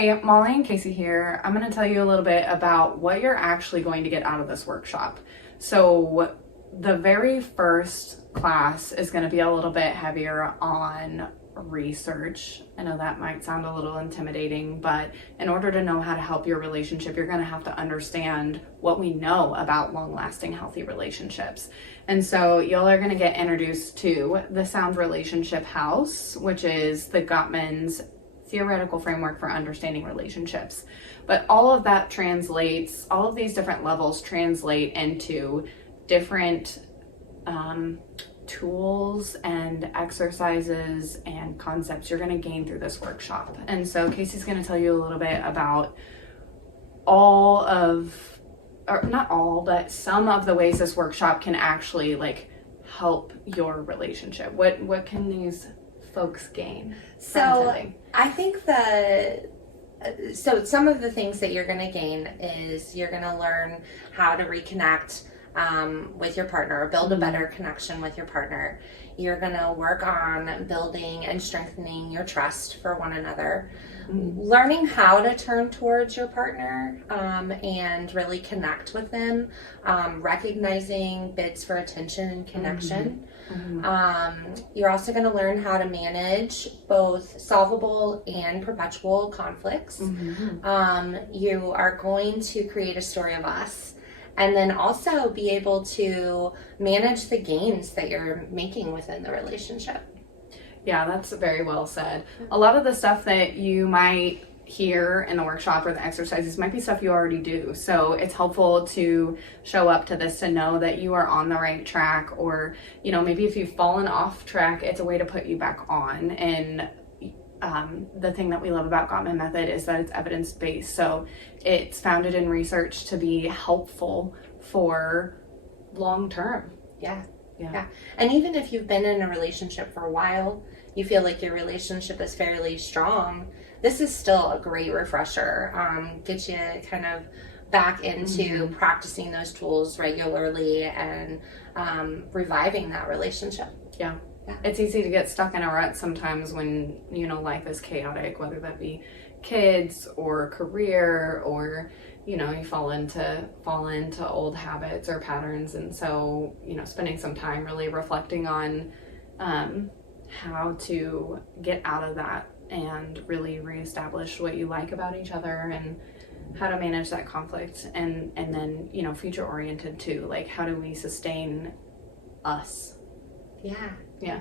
Hey, Molly and Kacie here. I'm going to tell you a little bit about what you're actually going to get out of this workshop. So the very first class is going to be a little bit heavier on research. I know that might sound a little intimidating, but in order to know how to help your relationship, you're going to have to understand what we know about long-lasting healthy relationships. And so y'all are going to get introduced to the Sound Relationship House, which is the Gottman's theoretical framework for understanding relationships. But all of that translates, all of these different levels translate into different tools and exercises and concepts you're going to gain through this workshop. And so Kacie's going to tell you a little bit about all of, or not all, but some of the ways this workshop can actually like help your relationship. What can these folks gain? So I think that some of the things that you're going to gain is you're going to learn how to reconnect with your partner, or build a better connection with your partner. You're going to work on building and strengthening your trust for one another, learning how to turn towards your partner and really connect with them, recognizing bids for attention and connection. You're also going to learn how to manage both solvable and perpetual conflicts. You are going to create a story of us, and then also be able to manage the gains that you're making within the relationship. Yeah, that's very well said. A lot of the stuff that you might hear in the workshop or the exercises might be stuff you already do. So it's helpful to show up to this to know that you are on the right track, or, you know, maybe if you've fallen off track, it's a way to put you back on. And the thing that we love about Gottman Method is that it's evidence-based. So it's founded in research to be helpful for long-term. Yeah. And even if you've been in a relationship for a while, you feel like your relationship is fairly strong, this is still a great refresher. Get you kind of back into practicing those tools regularly and reviving that relationship. Yeah. It's easy to get stuck in a rut sometimes when, you know, life is chaotic, whether that be kids or career, or, you know, you fall into old habits or patterns. And so, you know, spending some time really reflecting on how to get out of that and really reestablish what you like about each other and how to manage that conflict, and then, you know, future oriented too, like how do we sustain us? Yeah. Yeah.